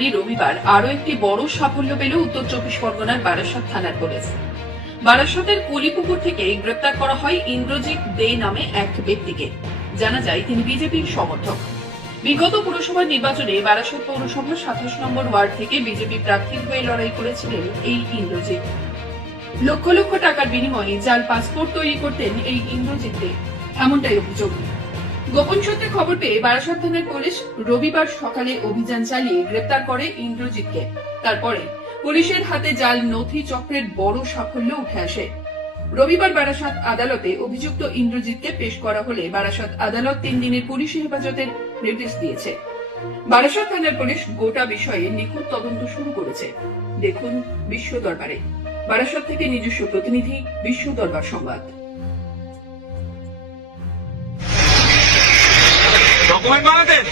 জানুয়ারি রবিবার আরও একটি বড় সাফল্য পেল উত্তর চব্বিশ পরগনার বারাসত থানার পুলিশ। বারাসতের কলিপুকুর থেকে গ্রেপ্তার করা হয় ইন্দ্রজিৎ দে নামে এক ব্যক্তিকে। জানা যায় তিনি বিজেপির সমর্থক। বিগত পুরসভা নির্বাচনে বারাসত পৌরসভার 27 নম্বর ওয়ার্ড থেকে বিজেপি প্রার্থীর হয়ে লড়াই করেছিলেন এই ইন্দ্রজিৎ। লক্ষ লক্ষ টাকার বিনিময়ে জাল পাসপোর্ট তৈরি করতেন এই ইন্দ্রজিৎ দে, এমনটাই অভিযোগ। গোপন সূত্রে খবর পেয়ে বারাসত থানার পুলিশ রবিবার সকালে অভিযান চালিয়ে গ্রেপ্তার করে ইন্দ্রজিৎকে। তারপরে পুলিশের হাতে জাল নথি চক্রের বড় সাফল্য উঠে আসে। রবিবার বারাসত আদালতে অভিযুক্ত ইন্দ্রজিৎকে পেশ করা হলে বারাসত আদালত 3 দিনের পুলিশি হেফাজতের নির্দেশ দিয়েছে। বারাসত থানার পুলিশ গোটা বিষয়ে নিখুঁত তদন্ত শুরু করেছে। দেখুন বিশ্ব দরবারে। বারাসত থেকে নিজস্ব প্রতিনিধি বিশ্ব দরবার সংবাদ। ডকুমেন্ট বানাতেন